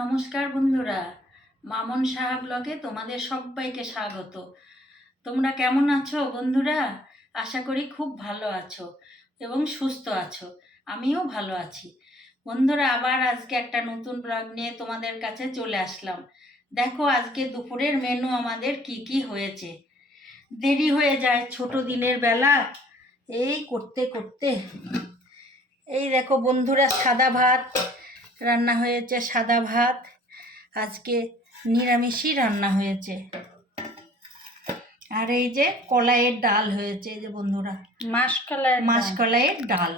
নমস্কার বন্ধুরা, মামন সাহা ব্লগে তোমাদের সবাইকে স্বাগত। তোমরা কেমন আছো বন্ধুরা? আশা করি খুব ভালো আছো এবং সুস্থ আছো। আমিও ভালো আছি। বন্ধুরা, আবার আজকে একটা নতুন ব্লগ নিয়ে তোমাদের কাছে চলে আসলাম। দেখো আজকে দুপুরের মেনু আমাদের কি কি হয়েছে। দেরি হয়ে যায় ছোট দিনের বেলা এই করতে করতে। এই দেখো বন্ধুরা, সাদা ভাত রান্না হয়েছে। সাদা ভাত আজকে নিরামিষই রান্না হয়েছে। আর এই যে কলাইয়ের ডাল হয়েছে, এই যে বন্ধুরা মাসকলাইয়ের ডাল।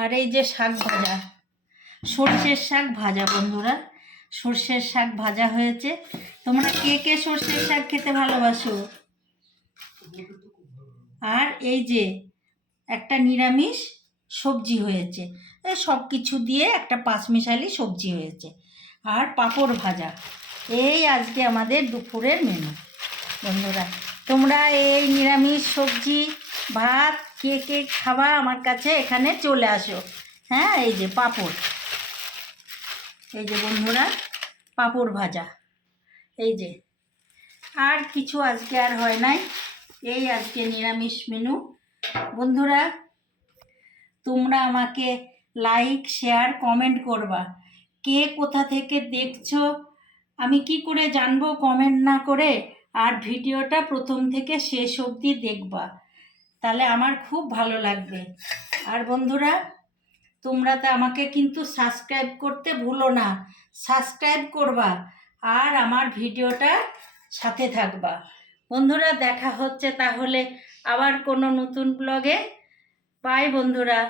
আর এই যে শাক ভাজা, সর্ষের শাক ভাজা। বন্ধুরা, সর্ষের শাক ভাজা হয়েছে। তোমরা কে কে সর্ষের শাক খেতে ভালোবাসো? আর এই যে একটা নিরামিষ সবজি হয়েছে, এই সব কিছু দিয়ে একটা পাঁচমিশালি সবজি হয়েছে। আর পাঁপড় ভাজা। এই আজকে আমাদের দুপুরের মেনু। বন্ধুরা, তোমরা এই নিরামিষ সবজি ভাত কে কে খাবা আমার কাছে এখানে চলে আসো। হ্যাঁ, এই যে পাঁপড়, এই যে বন্ধুরা পাঁপড় ভাজা। এই যে আর কিছু আজকে আর হয় নাই, এই আজকে নিরামিষ মেনু। বন্ধুরা, তোমরা আমাকে লাইক শেয়ার কমেন্ট করবা। কে কোথা থেকে দেখছো আমি কি করে জানবো কমেন্ট না করে? আর ভিডিওটা প্রথম থেকে শেষ অবধি দেখবা, তাহলে আমার খুব ভালো লাগবে। আর বন্ধুরা, তোমরা তো আমাকে কিন্তু সাবস্ক্রাইব করতে ভুলো না। সাবস্ক্রাইব করবা আর আমার ভিডিওটা সাথে থাকবা। বন্ধুরা, দেখা হচ্ছে তাহলে আবার কোনো নতুন ব্লগে। বাই বন্ধুরা।